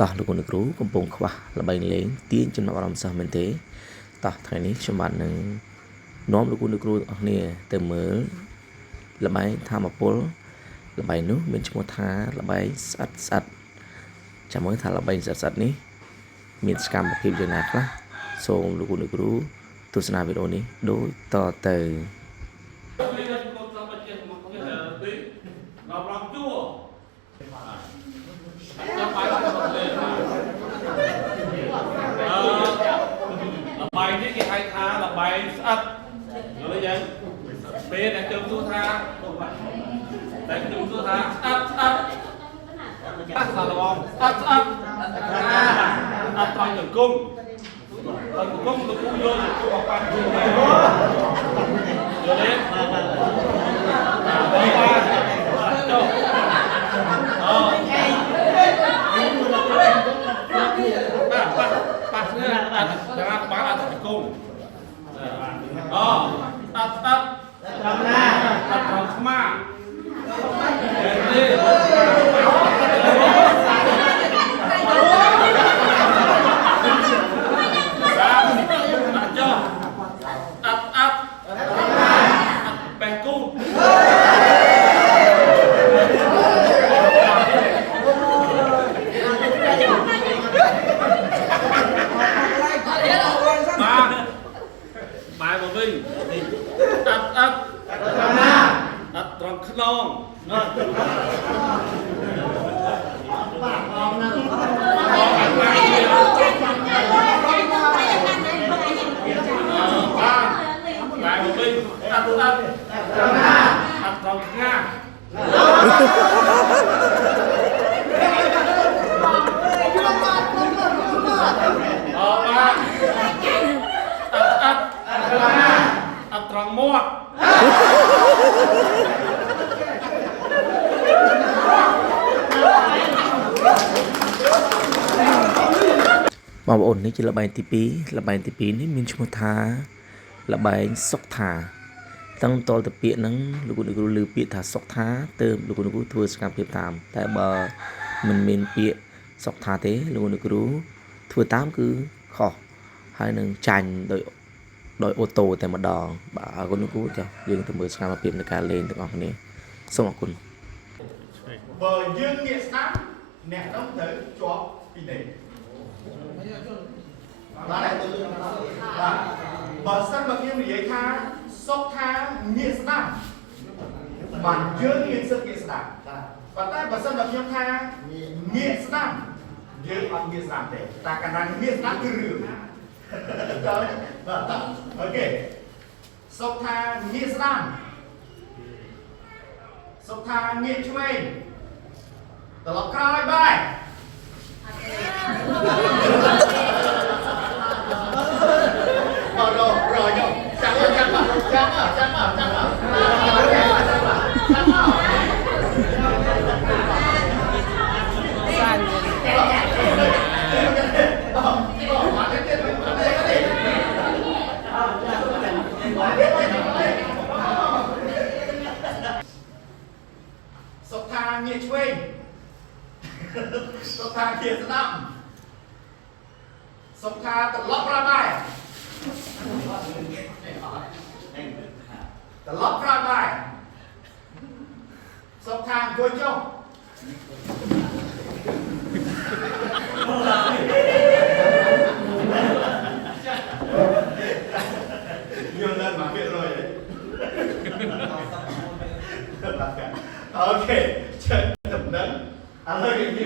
តោះលោកគ្រូកំពុងខ្វះល្បែងលេងទាញចំណាប់អារម្មណ៍សិស្សមែនទេតោះថ្ងៃនេះខ្ញុំបាទនឹងនាំលោកគ្រូអស់គ្នាទៅមើលល្បែងធម្មពលល្បែងនោះមានឈ្មោះថាល្បែងស្អិតស្អិតចាំមើលថាល្បែងស្អិតស្អិតនេះមានសកម្មភាពយ៉ាងណាខ្លះសូមលោកគ្រូទស្សនាវីដេអូនេះដូចតទៅbài này cái hai tha là bài ắt nhớ lấy dân bên này chấm số tha đây chấm số tha ắt ắt là bom ắt toàn đường cung nó cũng vô cung học bàn cung này nhớ lên đi qua jangan kepala tekung. Oh, tat kema. Bài của mình ắt tròn khăn lông bài của mình ắt tròn nga tròn muaបងប្អូននេះជាល្បែងទី2ល្បែងទី2នេះមានឈ្មោះថាល្បែងសុកថាតាំងតលទៅពាក្យហ្នឹងលោកគ្រូឮពាក្យថាសុកថាទើបលោកគ្រូធ្វើសកម្មភាពតាមតែបើមិនមានពាក្យសុកថាទេលោកគ្រូធ្វើតាមគឺខុសហើយនឹងចាញ់ដោយអូតូតែម្ដងបាទអរគុណលោកគ្រូចាយើងទៅមើលសកម្មភាពនៃការលេងទាំងអស់គ្នាសូមអរគុណបើយើងងាកស្ដាប់អ្នកនោះទៅជាប់ពីនេះបាទបើសិនមកខ្ញុំនិយាយថាសុខថាងាកស្ដាប់បាទយើងមានសិទ្ធិងាកស្ដាប់ប៉ុន្តែបើសិនមកខ្ញុំថាងាកស្ដាប់យើងអត់ងាកស្ដាប់ទេតែកាលណាងាកស្ដាប់គឺរឿងបាទអូខេសុខថាងាកស្ដាប់សុខថាងាកឆ្វេងត្រឡប់ក្រោយបែរសុខថាងាកឆ្វេងសុខថាងាកស្ដាំសុខថាត្រឡប់ក្រោយបែរត្រឡប់ក្រោយបែរសុខថាអង្គុយចុះយើងឡើងមកគេរយអូខេ ដំណឹងឥឡូវ